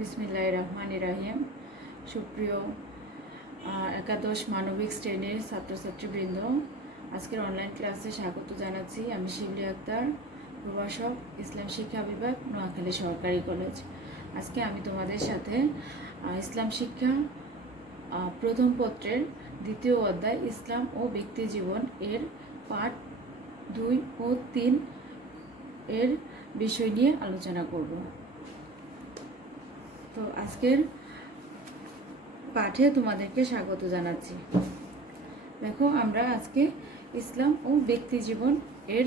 বিসমিল্লাহির রহমানির রহিম। সুপ্রিয় একাদশ মানবিক শ্রেণীর ছাত্রছাত্রীবৃন্দ, আজকের অনলাইন ক্লাসে স্বাগত জানাচ্ছি। আমি শিবলি আক্তার, প্রভাষক, ইসলাম শিক্ষা বিভাগ, নোয়াখালী সরকারি কলেজ। আজকে আমি তোমাদের সাথে ইসলাম শিক্ষা প্রথম পত্রের দ্বিতীয় অধ্যায় ইসলাম ও ব্যক্তি জীবন এর পাঠ 2 ও 3 এর বিষয় নিয়ে আলোচনা করব। তো আজকের পাঠে তোমাদেরকে স্বাগত জানাচ্ছি। দেখো, আমরা আজকে ইসলাম ও ব্যক্তি জীবন এর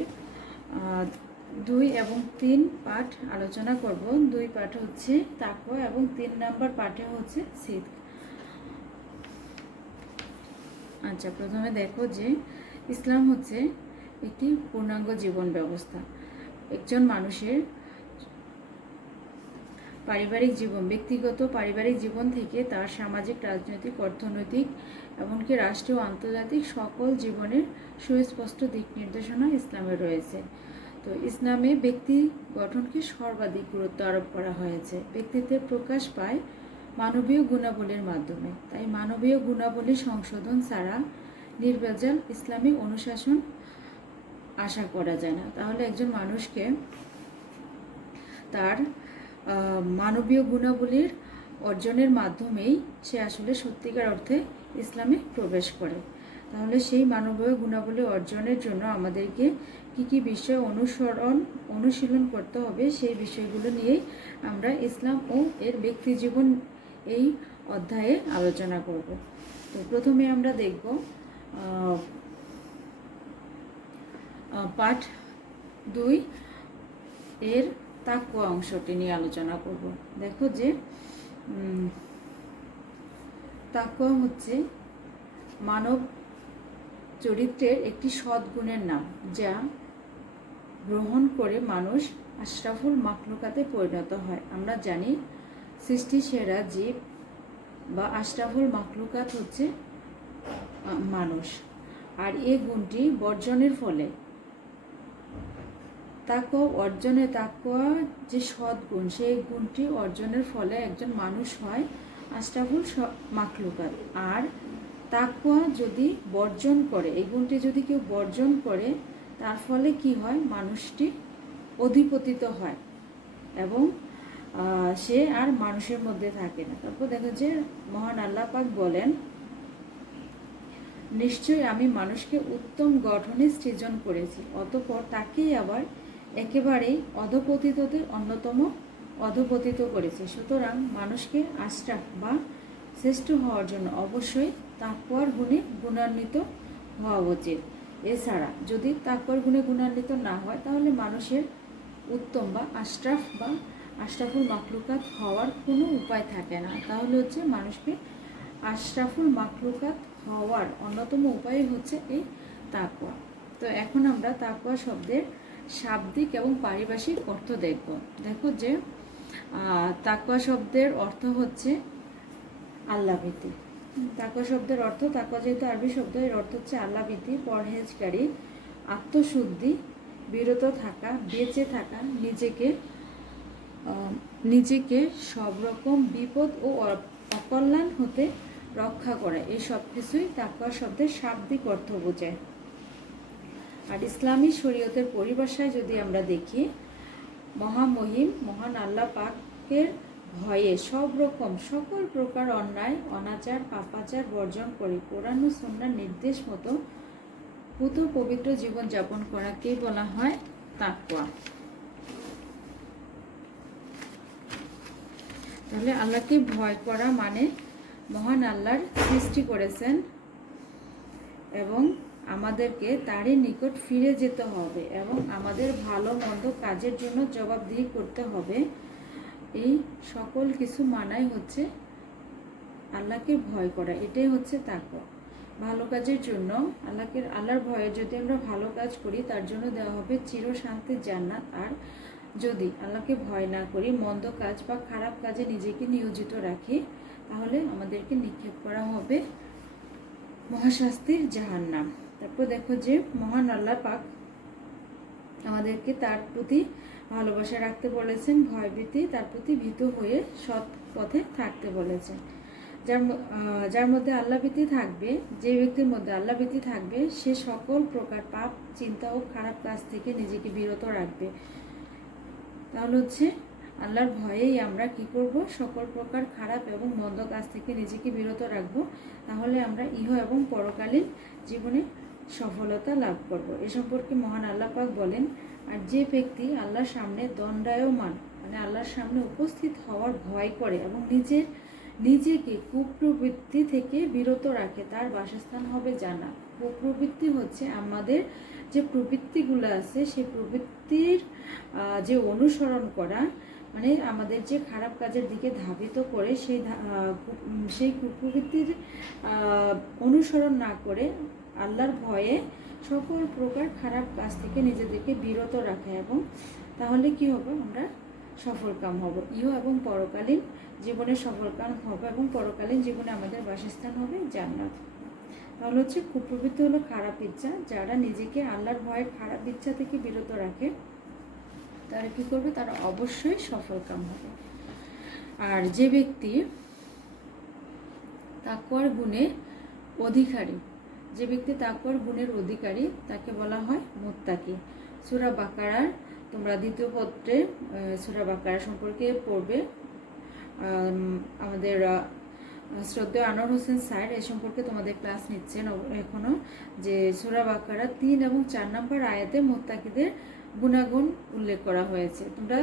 2 এবং 3 পাঠ আলোচনা করব। 2 পাঠ হচ্ছে তাকওয়া এবং 3 নম্বর পাঠে হচ্ছে সিদক। আচ্ছা, প্রথমে দেখো যে ইসলাম হচ্ছে একটি পূর্ণাঙ্গ জীবন ব্যবস্থা। একজন মানুষের পারিবারিক জীবন, ব্যক্তিগত পারিবারিক জীবন থেকে তার সামাজিক, রাজনৈতিক, অর্থনৈতিক এমনকি রাষ্ট্রীয় ও আন্তর্জাতিক সকল জীবনের সুস্পষ্ট দিক নির্দেশনা ইসলামে রয়েছে। তো ইসলামে ব্যক্তি গঠনকে সর্বাধিক গুরুত্ব আরোপ করা হয়েছে। ব্যক্তিত্বের প্রকাশ পায় মানবীয় গুণাবলীর মাধ্যমে। তাই মানবীয় গুণাবলী সংশোধন ছাড়া নির্ভেজাল ইসলামিক অনুশাসন আশা করা যায় না। তাহলে একজন মানুষকে তার মানবীয় গুণাবলীর অর্জনের মাধ্যমেই সে আসলে সত্যিকার অর্থে ইসলামে প্রবেশ করে। তাহলে সেই মানবীয় গুণাবলী অর্জনের জন্য আমাদেরকে কি কি বিষয় অনুশীলন করতে হবে, সেই বিষয়গুলো নিয়েই আমরা ইসলাম ও এর ব্যক্তি জীবন এই অধ্যায়ে আলোচনা করব। তো প্রথমে আমরা দেখব পাঠ 2 এর তাকওয়া অংশটি নিয়ে আলোচনা করব। দেখো যে তাকওয়া হচ্ছে মানব চরিত্রের একটি সদ্গুণের নাম, যা গ্রহণ করে মানুষ আশরাফুল মাখলুকাতে পরিণত হয়। আমরা জানি সৃষ্টি সেরা জীব বা আশরাফুল মাখলুকাত হচ্ছে মানুষ, আর এই গুণটি বর্জনের ফলে তাকওয়া যে সদ্গুণ, সেই গুণটি অর্জনের ফলে একজন মানুষ হয় আশরাফুল মাখলুকাত। আর তাকওয়া যদি বর্জন করে, এই গুণটি যদি কেউ বর্জন করে, তার ফলে কি হয়, মানুষটি অধিপতিত হয় এবং সে আর মানুষের মধ্যে থাকে না। তারপর দেখো যে মহান আল্লাহ পাক বলেন, নিশ্চয়ই আমি মানুষকে উত্তম গঠনে সৃজন করেছি, অতঃপর তাকেই আবার একেবারেই অধপতিতদের অন্যতম অধপতিত করেছে। সুতরাং মানুষকে আশরাফ বা শ্রেষ্ঠ হওয়ার জন্য অবশ্যই তাকওয়ার গুণে গুণান্বিত হওয়া উচিত। এছাড়া যদি তাকওয়ার গুণে গুণান্বিত না হয়, তাহলে মানুষের উত্তম বা আশরাফুল মাখলুকাত হওয়ার কোনো উপায় থাকে না। তাহলে হচ্ছে মানুষকে আশরাফুল মাখলুকাত হওয়ার অন্যতম উপায় হচ্ছে এই তাকওয়া। তো এখন আমরা তাকওয়া শব্দের শাব্দিক এবং পারিভাষিক অর্থ দেখব। দেখো যে তাকওয়া শব্দের অর্থ হচ্ছে আল্লাহভীতি। তাকওয়া শব্দের অর্থ, তাকওয়া যেহেতু আরবি শব্দ, এর অর্থ হচ্ছে আল্লাহভীতি, পরহেজগারি, আত্মশুদ্ধি, বিরত থাকা, বেঁচে থাকা, নিজেকে সব রকম বিপদ ও অকল্যাণ হতে রক্ষা করা। এই সব কিছুই তাকওয়া শব্দের শাব্দিক অর্থ বোঝায়। আর ইসলামী শরীয়তের পরিভাষায় যদি আমরা দেখি, মহামহিম মহান আল্লাহ পাকের ভয়ে সকল প্রকার অন্যায়, অনাচার, পাপাচার বর্জন করে কোরআন ও সুন্নাহর নির্দেশ মতো পুত পবিত্র জীবন যাপন করাকেই বলা হয় তাকওয়া। তাহলে আল্লাহকে ভয় করা মানে মহান আল্লাহর সৃষ্টি করেছেন এবং আমাদেরকে তারই নিকট ফিরে যেতে হবে এবং আমাদের ভালো মন্দ কাজের জন্য জবাবদিহি করতে হবে। এই সকল কিছু মানাই হচ্ছে আল্লাহকে ভয় করা, এটাই হচ্ছে তাকওয়া। ভালো কাজের জন্য আল্লাহর ভয়ে যদি আমরা ভালো কাজ করি, তার জন্য দেওয়া হবে চিরশান্তির জান্নাত। আর যদি আল্লাহকে ভয় না করি, মন্দ কাজ বা খারাপ কাজে নিজেকে নিয়োজিত রাখি, তাহলে আমাদেরকে নিক্ষেপ করা হবে মহাশাস্তির জাহান্নাম। তারপর দেখো যে মহান আল্লাহ পাক আমাদেরকে তার প্রতি ভালোবাসা রাখতে বলেছেন, ভয়ভীতি তার প্রতি ভীত হয়ে সৎ পথে থাকতে বলেছেন। যার মধ্যে আল্লাহভীতি থাকবে, যে ব্যক্তির মধ্যে আল্লাহভীতি থাকবে, সে সকল প্রকার পাপ, চিন্তা ও খারাপ কাজ থেকে নিজেকে বিরত রাখবে। তাহলে হচ্ছে আল্লাহর ভয়েই আমরা কি করব, সকল প্রকার খারাপ এবং মন্দ কাজ থেকে নিজেকে বিরত রাখব। তাহলে আমরা ইহ এবং পরকালীন জীবনে সফলতা লাভ করব। এ সম্পর্কে মহান আল্লাহ পাক বলেন, আর যে ব্যক্তি আল্লাহর সামনে দণ্ডায়মান, মানে আল্লাহর সামনে উপস্থিত হওয়ার ভয় করে এবং নিজেকে কুপ্রবৃত্তি থেকে বিরত রাখে, তার বাসস্থান হবে জান্নাত। কুপ্রবৃত্তি হচ্ছে আমাদের যে প্রবৃত্তিগুলো আছে, সেই প্রবৃত্তির যে অনুসরণ করা, মানে আমাদের যে খারাপ কাজের দিকে ধাবিত করে, সেই কুপ্রবৃত্তির অনুসরণ না করে আল্লাহর ভয়ে সকল প্রকার খারাপ কাজ থেকে নিজেদেরকে বিরত রাখা। এবং তাহলে কি হবে, আমরা সফলকাম হব, ইহ এবং পরকালীন জীবনে সফলকাম হবে এবং পরকালীন জীবনে আমাদের বাসস্থান হবে জান্নাত। তাহলে হচ্ছে কুপ্রবৃত্তি হলো খারাপ ইচ্ছা। যারা নিজেকে আল্লাহর ভয়ে খারাপ ইচ্ছা থেকে বিরত রাখে, তারা কী করবে, তারা অবশ্যই সফলকাম হবে। আর যে ব্যক্তি তাকওয়ার গুণে অধিকারী, যে ব্যক্তি তাকওয়ার গুণের অধিকারী, তাকে বলা হয় মুত্তাকি। সূরা বাকারার, তোমরা দ্বিতীয় পত্রে সূরা বাকারা সম্পর্কে পড়বে। আমাদের শ্রদ্ধেয় আনোয়ার হোসেন স্যার এ সম্পর্কে তোমাদের ক্লাস নিচ্ছেন এখনও, যে সূরা বাকারা 3 এবং 4 নম্বর আয়াতে মুত্তাকিদের গুণাগুণ উল্লেখ করা হয়েছে। তোমরা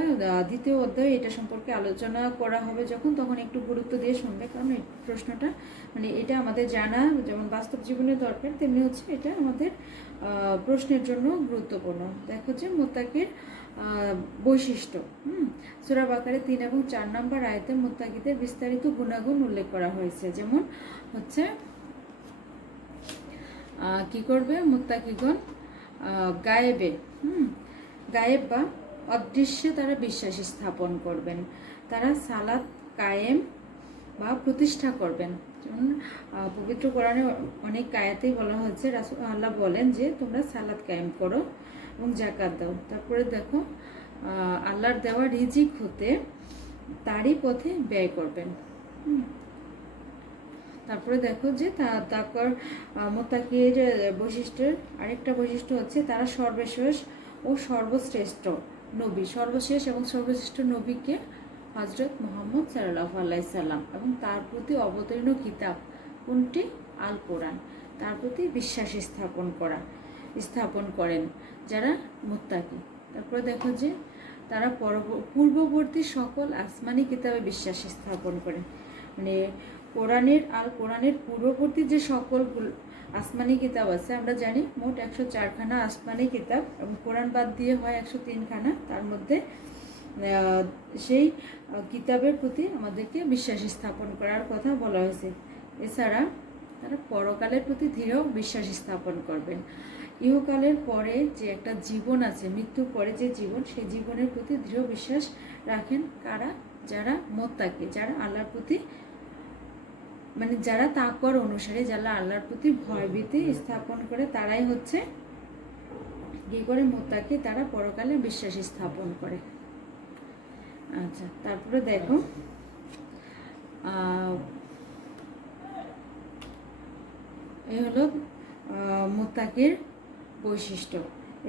দ্বিতীয় অধ্যায়ে এটা সম্পর্কে আলোচনা করা হবে যখন, তখন একটু গুরুত্ব দিয়ে শুনবে, কারণ এই প্রশ্নটা মানে এটা আমাদের জানা যেমন বাস্তব জীবনে দরকার, তেমনি হচ্ছে এটা আমাদের প্রশ্নের জন্য গুরুত্বপূর্ণ। দেখো যে মুত্তাকির বৈশিষ্ট্য, সূরা বাকারে 3 এবং 4 নম্বর আয়াতে মুত্তাকিদের বিস্তারিত গুণাগুণ উল্লেখ করা হয়েছে। যেমন হচ্ছে কি করবে মুত্তাকিগণ, গায়েব বা অদৃশ্যে তারা বিশ্বাস স্থাপন করবেন, তারা সালাত কায়েম বা প্রতিষ্ঠা করবেন। যেমন পবিত্র কোরআনে অনেক আয়াতেই বলা হচ্ছে, আল্লাহ বলেন যে তোমরা সালাত কায়েম করো এবং যাকাত দাও। তারপরে দেখো আল্লাহর দেওয়া রিজিক হতে তারই পথে ব্যয় করবেন। তারপরে দেখো যে তাকওয়ার মুত্তাকির বৈশিষ্ট্যের আরেকটা বৈশিষ্ট্য হচ্ছে তারা সর্বশেষ ও সর্বশ্রেষ্ঠ নবী, সর্বশেষ এবং সর্বশ্রেষ্ঠ নবীকে হযরত মুহাম্মদ সাল্লাল্লাহু আলাইহি সাল্লাম এবং তার প্রতি অবতীর্ণ কিতাব কোনটি, আল কোরআন, তার প্রতি বিশ্বাস স্থাপন করেন যারা মুত্তাকি। তারপরে দেখো যে তারা পূর্ববর্তী সকল আসমানি কিতাবে বিশ্বাস স্থাপন করেন, মানে কোরআনের পূর্ববর্তী যে সকল আসমানি কিতাব আছে, আমরা জানি মোট 104 খানা আসমানি কিতাব এবং কোরআন বাদ দিয়ে হয় 103 খানা। তার মধ্যে সেই কিতাবের প্রতি আমাদেরকে বিশ্বাস স্থাপন করার কথা বলা হয়েছে। এছাড়া তারা পরকালের প্রতি দৃঢ় বিশ্বাস স্থাপন করবেন। ইহকালের পরে যে একটা জীবন আছে, মৃত্যুর পরে যে জীবন, সেই জীবনের প্রতি দৃঢ় বিশ্বাস রাখেন কারা, যারা মুত্তাকি, যারা আল্লাহর প্রতি মানে যারা তাকওয়ার অনুসারী, যারা আল্লাহর প্রতি ভয়ভীতি স্থাপন করে, তারাই হচ্ছে কি করে মুত্তাকি, তারা পরকালে বিশ্বাস স্থাপন করে। আচ্ছা, তারপরে দেখো এই হলো মুত্তাকির বৈশিষ্ট্য।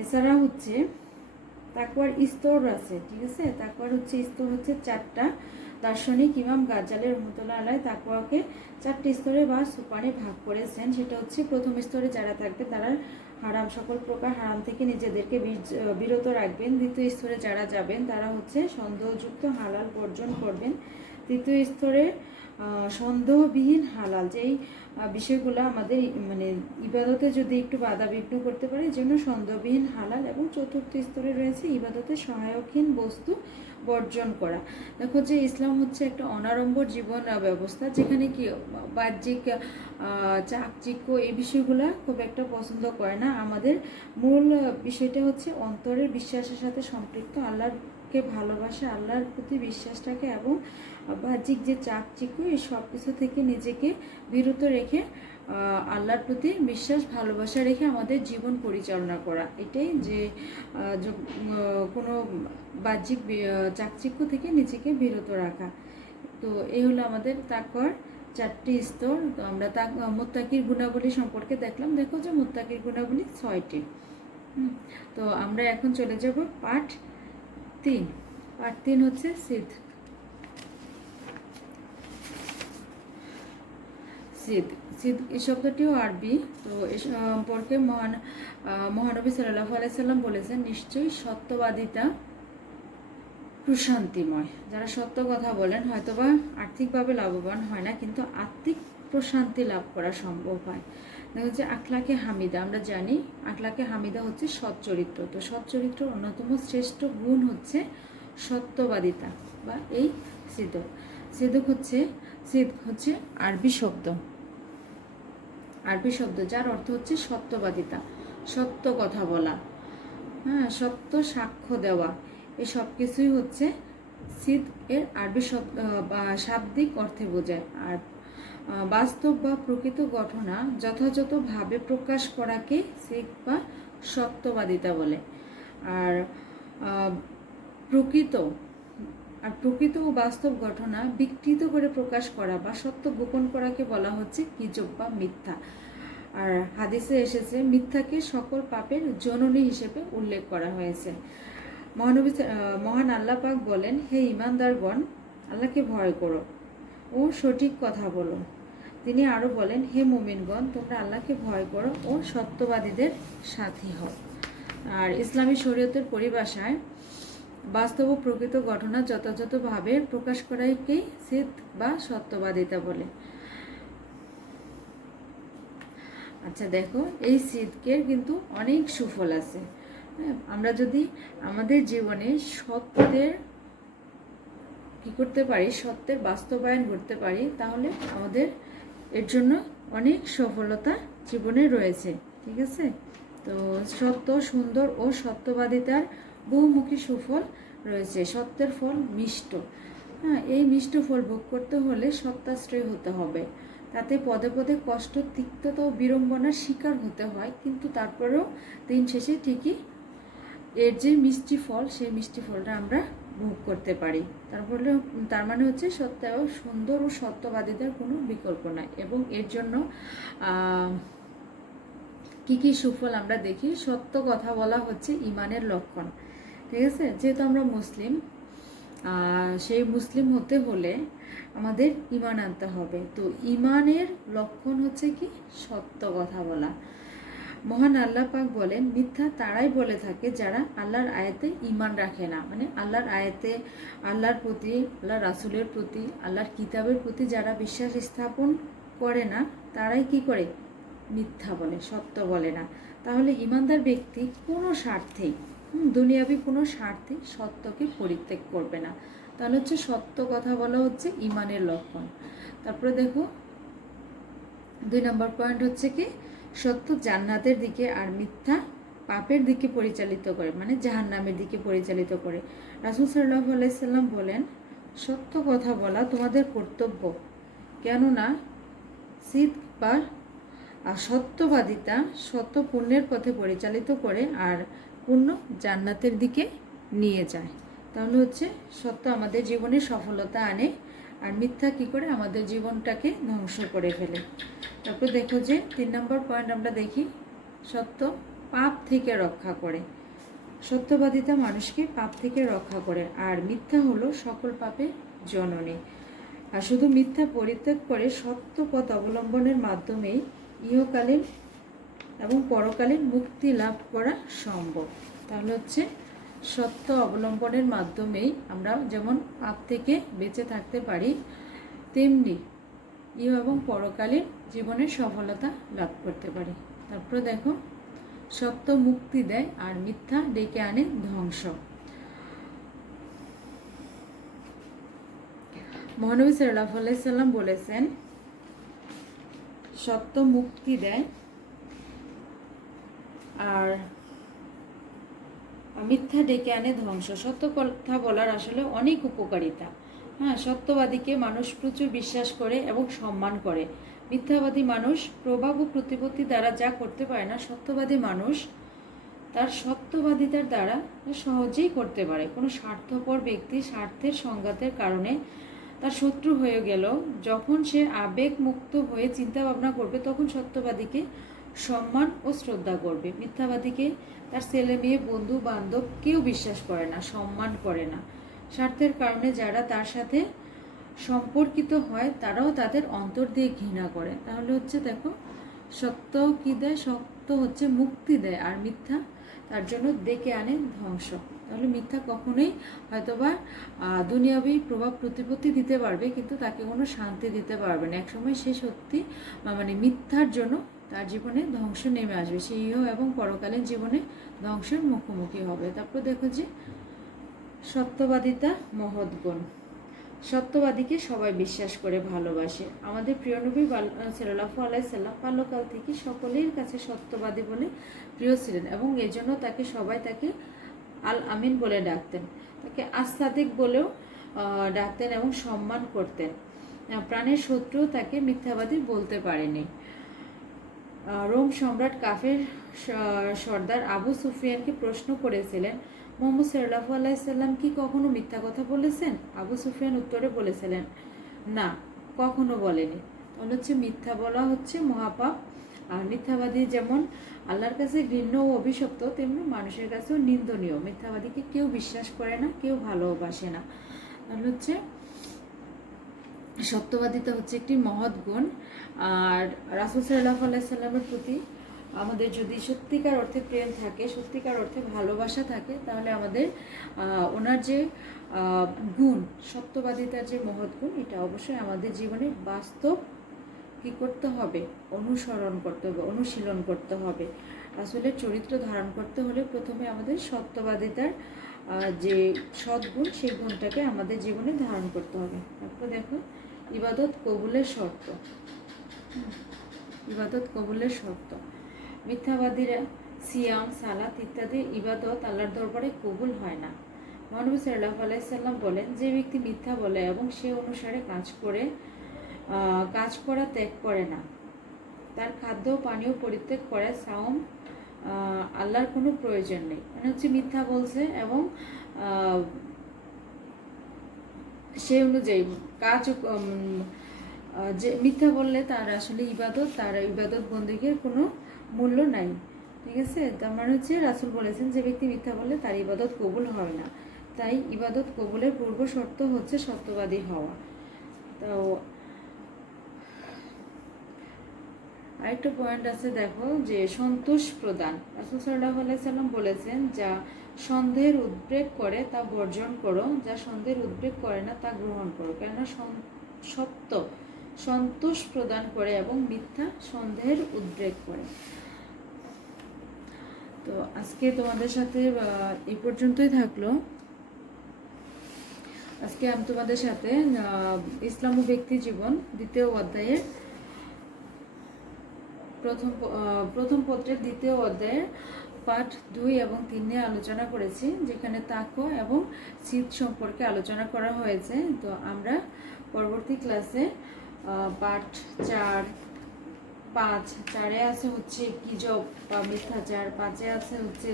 এছাড়া হচ্ছে তাকওয়ার স্তর আছে, ঠিক আছে। তাকওয়ার স্তর হচ্ছে 4টা। দার্শনিক ইমাম গাজ্জালী রহমতুল্লাহ আলাইহি তাকওয়াকে 4টি স্তরে বা সোপানে ভাগ করেছেন। সেটা হচ্ছে প্রথম স্তরে যারা থাকবে তারা সকল প্রকার হারাম থেকে নিজেদেরকে বিরত রাখবেন। দ্বিতীয় স্তরে যারা যাবেন তারা হচ্ছে সন্দেহযুক্ত হালাল বর্জন করবেন। তৃতীয় স্তরে সন্দেহবিহীন হালাল, যেই বিষয়গুলো আমাদের মানে ইবাদতে যদি একটু বাধা বিঘ্ন করতে পারে, জন্য সন্দেহবিহীন হালাল। এবং চতুর্থ স্তরে রয়েছে ইবাদতে সহায়কহীন বস্তু বর্জন করা। দেখো যে ইসলাম হচ্ছে একটা অনাড়ম্বর জীবন ব্যবস্থা, যেখানে কি বাহ্যিক চাকচিক্য এই বিষয়গুলো খুব একটা পছন্দ করে না। আমাদের মূল বিষয়টা হচ্ছে অন্তরের বিশ্বাসের সাথে সম্পৃক্ত, আল্লাহর আল্লাহকে ভালোবাসা, আল্লাহর প্রতি বিশ্বাসটাকে এবং বাহ্যিক যে চাকচিক্য এই সব কিছু থেকে নিজেকে বিরত রেখে আল্লাহর প্রতি বিশ্বাস ভালোবাসা রেখে আমাদের জীবন পরিচালনা করা, এটাই যে কোনো বাহ্যিক চাকচিক্য থেকে নিজেকে বিরত রাখা। তো এই হলো আমাদের তাকওয়ার 4টি স্তর। তো আমরা মুত্তাকির গুণাবলী সম্পর্কে দেখলাম। দেখো যে মুত্তাকির গুণাবলী 6টি। তো আমরা এখন চলে যাব পার্ট 3। পার্ট 3 হচ্ছে সিদ্ক। সিদ্ক এই শব্দটিও আরবি। তো এ সম্পর্কে মহানবী সাল্লাল্লাহু আলাইহি সাল্লাম বলেছেন, নিশ্চয়ই সত্যবাদিতা প্রশান্তিময়। যারা সত্য কথা বলেন হয়তোবা আর্থিকভাবে লাভবান হয় না, কিন্তু আত্মিক প্রশান্তি লাভ করা সম্ভব হয়। দেখা হচ্ছে আখলাকে হামিদা, আমরা জানি আখলাকে হামিদা হচ্ছে সৎ চরিত্র। তো সৎ চরিত্র অন্যতম শ্রেষ্ঠ গুণ হচ্ছে সত্যবাদিতা বা এই সিদ্ক। সিদ্ক হচ্ছে আরবি শব্দ যার অর্থ হচ্ছে সত্যবাদিতা, সত্য কথা বলা, হ্যাঁ, সত্য সাক্ষ্য দেওয়া, এই সব কিছুই হচ্ছে সিদ্ক এর আরবি শাব্দিক অর্থে বোঝায়। আর বাস্তব বা প্রকৃত ঘটনা যথাযথভাবে প্রকাশ করাকে সিদ্ক বা সত্যবাদিতা বলে। আর প্রকৃত ও বাস্তব ঘটনা বিকৃত করে প্রকাশ করা বা সত্য গোপন করাকে বলা হচ্ছে কিজব বা মিথ্যা। আর হাদিসে এসেছে মিথ্যাকে সকল পাপের জননী হিসেবে উল্লেখ করা হয়েছে। মহান আল্লাহ পাক বলেন, হে ঈমানদারগণ, আল্লাহকে ভয় করো ও সঠিক কথা বলো। তিনি আরও বলেন, হে মুমিনগণ, তোমরা আল্লাহকে ভয় করো ও সত্যবাদীদের সাথী হও। আর ইসলামী শরীয়তের পরিভাষায় বাস্তব ও প্রকৃত ঘটনা যথাযথভাবে প্রকাশ করাকেই সিদ্ক বা সত্যবাদিতা বলে। আচ্ছা দেখো, এই সিদ্কের কিন্তু অনেক সুফল আছে। আমরা যদি আমাদের জীবনে সত্যের বাস্তবায়ন করতে পারি, তাহলে আমাদের এর জন্য অনেক সফলতা জীবনে রয়েছে। ঠিক আছে? তো সত্য, সুন্দর ও সত্যবাদিতার বহুমুখী সুফল রয়েছে। সত্যের ফল মিষ্ট। হ্যাঁ, এই মিষ্ট ফল ভোগ করতে হলে সত্যাশ্রয় হতে হবে। তাতে পদে পদে কষ্ট, তিক্ততা ও বিড়ম্বনার শিকার হতে হয়, কিন্তু তারপরেও দিন শেষে ঠিকই এর যে মিষ্টি ফল, সেই মিষ্টি ফলটা আমরা ভোগ করতে পারি। তার মানে হচ্ছে সত্য ও সুন্দর ও সত্যবাদীদের কোনো বিকল্প নাই। এবং এর জন্য কি কি সুফল আমরা দেখি। সত্য কথা বলা হচ্ছে ইমানের লক্ষণ। ঠিক আছে? যেহেতু আমরা মুসলিম, সেই মুসলিম হতে হলে আমাদের ইমান আনতে হবে। তো ইমানের লক্ষণ হচ্ছে কি? সত্য কথা বলা। মহান আল্লাহ পাক বলেন, মিথ্যা তারাই বলে থাকে যারা আল্লাহর আয়াতে ইমান রাখে না। মানে আল্লাহর আয়াতে, আল্লাহর প্রতি, আল্লাহর রাসূলের প্রতি, আল্লাহর কিতাবের প্রতি যারা বিশ্বাস স্থাপন করে না, তারাই কি করে? মিথ্যা বলে, সত্য বলে না। তাহলে ইমানদার ব্যক্তি কোনো স্বার্থেই, দুনিয়াবি কোনো স্বার্থে সত্যকে পরিত্যাগ করবে না। তাহলে হচ্ছে সত্য কথা বলা হচ্ছে ইমানের লক্ষণ। তারপরে দেখো 2 নম্বর পয়েন্ট হচ্ছে কি? সত্য জান্নাতের দিকে আর মিথ্যা পাপের দিকে পরিচালিত করে, মানে জাহান্নামের দিকে পরিচালিত করে। রাসূল সাল্লাল্লাহু আলাইহি সাল্লাম বলেন, সত্য কথা বলা তোমাদের কর্তব্য, কেননা সিদ্ক বা সত্যবাদিতা সত্য পুণ্যের পথে পরিচালিত করে আর পুণ্য জান্নাতের দিকে নিয়ে যায়। তাহলে হচ্ছে সত্য আমাদের জীবনে সফলতা আনে, আর মিথ্যা কি করে? আমাদের জীবনটাকে ধ্বংস করে ফেলে। তারপর দেখো যে 3 নম্বর পয়েন্ট আমরা দেখি, সত্য পাপ থেকে রক্ষা করে। সত্যবাদিতা মানুষকে পাপ থেকে রক্ষা করে, আর মিথ্যা হলো সকল পাপের জননী। আর শুধু মিথ্যা পরিত্যাগ করে সত্য পথ অবলম্বনের মাধ্যমেই ইহকালীন এবং পরকালীন মুক্তি লাভ করা সম্ভব। তাহলে হচ্ছে সত্য অবলম্বনের মাধ্যমেই আমরা যেমন পাপ থেকে বেঁচে থাকতে পারি, তেমনি ইহ এবং পরকালীন জীবনের সফলতা লাভ করতে পারি। তারপর দেখো, সত্য মুক্তি দেয় আর মিথ্যা ডেকে আনে ধ্বংস। মহানবী সাল্লাল্লাহু আলাইহি সাল্লাম বলেছেন, সত্য মুক্তি দেয় আর মিথ্যা ডেকে আনে ধ্বংস। সত্য কথা বলার আসলে অনেক উপকারিতা। হ্যাঁ, সত্যবাদীকে মানুষ প্রচুর বিশ্বাস করে এবং সম্মান করে। মিথ্যাবাদী মানুষ প্রভাব ও প্রতিপত্তি দ্বারা যা করতে পারে না, সত্যবাদী মানুষ তার সত্যবাদিতার দ্বারা সহজেই করতে পারে। কোনো স্বার্থপর ব্যক্তি স্বার্থের সংঘাতের কারণে তার শত্রু হয়ে গেল, যখন সে আবেগ মুক্ত হয়ে চিন্তা ভাবনা করবে, তখন সত্যবাদীকে সম্মান ও শ্রদ্ধা করবে। মিথ্যাবাদীকে তার ছেলে মেয়ে বন্ধু বান্ধব কেউ বিশ্বাস করে না, সম্মান করে না। স্বার্থের কারণে যারা তার সাথে সম্পর্কিত হয় তারাও তাদের অন্তর দিয়ে ঘৃণা করে। তাহলে হচ্ছে দেখো, সত্য কি দেয়? সত্য হচ্ছে মুক্তি দেয়, আর মিথ্যা তার জন্য ডেকে আনে ধ্বংস। তাহলে মিথ্যা কখনোই হয়তোবা দুনিয়াবী প্রভাব প্রতিপত্তি দিতে পারবে, কিন্তু তাকে কোনো শান্তি দিতে পারবে না। একসময় সে সত্যি মানে মিথ্যার জন্য তার জীবনে ধ্বংস নেমে আসবে, সে ইহ এবং পরকালীন জীবনে ধ্বংসের মুখোমুখি হবে। তারপর দেখো যে সত্যবাদিতা মহৎ গুণ। সত্যবাদীকে সবাই বিশ্বাস করে ভালোবাসে। আমাদের প্রিয় নবী সাল্লাল্লাহু আলাইহি সাল্লাম বাল্যকাল থেকে সকলের কাছে সত্যবাদী বলে প্রিয় ছিলেন, এবং এজন্য তাকে সবাই আল আমিন বলে ডাকতেন, তাকে আস-সাদিক বলেও ডাকতেন এবং সম্মান করতেন। প্রাণের শত্রু তাকে মিথ্যাবাদী বলতে পারেনি। রোম সম্রাট কাফের সর্দার আবু সুফিয়ানকে প্রশ্ন করেছিলেন, মুহাম্মদ সাল্লাল্লাহু আলাইহি সাল্লাম কি কখনো মিথ্যা কথা বলেছেন? আবু সুফিয়ান উত্তরে বলেছিলেন, না, কখনো বলেনি। তাহলে হচ্ছে মিথ্যা বলা হচ্ছে মহাপাপ। আর মিথ্যাবাদী যেমন আল্লাহর কাছে ঘৃণ্য ও অভিশপ্ত, তেমনি মানুষের কাছেও নিন্দনীয়। মিথ্যাবাদীকে কেউ বিশ্বাস করে না, কেউ ভালোবাসে না। তাহলে হচ্ছে সত্যবাদিতা হচ্ছে একটি মহৎ গুণ। আর রাসূল সাল্লাল্লাহু আলাইহি সাল্লামের প্রতি আমাদের যদি সত্যিকার অর্থে প্রেম থাকে, সত্যিকার অর্থে ভালোবাসা থাকে, তাহলে আমাদের ওনার যে গুণ, সত্যবাদিতার যে মহৎ গুণ, এটা অবশ্যই আমাদের জীবনে বাস্তব কী করতে হবে? অনুসরণ করতে হবে, অনুশীলন করতে হবে। আসলে চরিত্র ধারণ করতে হলে প্রথমে আমাদের সত্যবাদিতার যে সদ্গুণ, সেই গুণটাকে আমাদের জীবনে ধারণ করতে হবে। তারপর দেখো ইবাদত কবুলের শর্ত। ইবাদত কবুলের শর্ত। মিথ্যাবাদীরা সিয়াম, সালাত ইত্যাদি ইবাদত আল্লাহর দরবারে কবুল হয় না। মহানবী সাল্লাল্লাহু আলাইহি সাল্লাম বলেন, যে ব্যক্তি মিথ্যা বলে এবং সে অনুসারে কাজ করা ত্যাগ করে না, তার খাদ্য পানীয় পরিত্যাগ করে, সাওম আল্লাহর কোনো প্রয়োজন নেই। মানে হচ্ছে মিথ্যা বলছে এবং সে অনুযায়ী কাজ, যে মিথ্যা বললে তার আসলে তার ইবাদত বন্দেগীর কোনো মূল্য নাই। ঠিক আছে? তার মানে হচ্ছে রাসূল বলেছেন, যে ব্যক্তি মিথ্যা বললে তার ইবাদত কবুল হবে না। তাই ইবাদত কবুলের পূর্ব শর্ত হচ্ছে সত্যবাদী হওয়া। তো আরেকটা পয়েন্ট আছে, দেখো যে সন্তোষ প্রদান। রাসূল সাল্লাল্লাহু আলাইহি সাল্লাম বলেছেন, যা সন্দেহের উদ্রেক করে তা বর্জন করো, যা সন্দেহের উদ্রেক করে না তা গ্রহণ করো। কেননা সত্য সন্তোষ প্রদান করে এবং মিথ্যা সন্দেহের উদ্রেক করে। তো আজকে তোমাদের সাথে এই পর্যন্তই থাকলো। আজকে আমি তোমাদের সাথে ইসলাম ও ব্যক্তি জীবন দ্বিতীয় অধ্যায়ের প্রথম পত্রের দ্বিতীয় অধ্যায়ের পাঠ 2 এবং 3 নিয়ে আলোচনা করেছি, যেখানে তাকওয়া এবং জিদ সম্পর্কে আলোচনা করা হয়েছে। তো আমরা পরবর্তী ক্লাসে পাঠ 4, 5, 4-এ আছে হচ্ছে কিজব বা মিথ্যাচার, 5-এ আছে হচ্ছে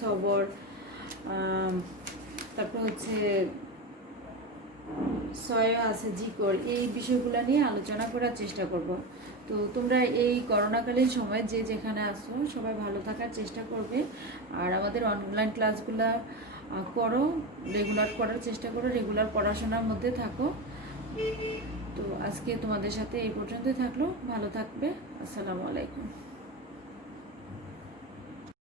সবর, তারপর হচ্ছে 6-এ আছে জিকর। এই বিষয়গুলো নিয়ে আলোচনা করার চেষ্টা করব। তো তোমরা এই করোনাকালীন সময় যে যেখানে আসো সবাই ভালো থাকার চেষ্টা করবে, আর আমাদের অনলাইন ক্লাসগুলো করো, রেগুলার করার চেষ্টা করো, রেগুলার পড়াশোনার মধ্যে থাকো। তো আজকে তোমাদের সাথে এই পর্যন্তই থাকলো। ভালো থাকবে। আসসালামু আলাইকুম।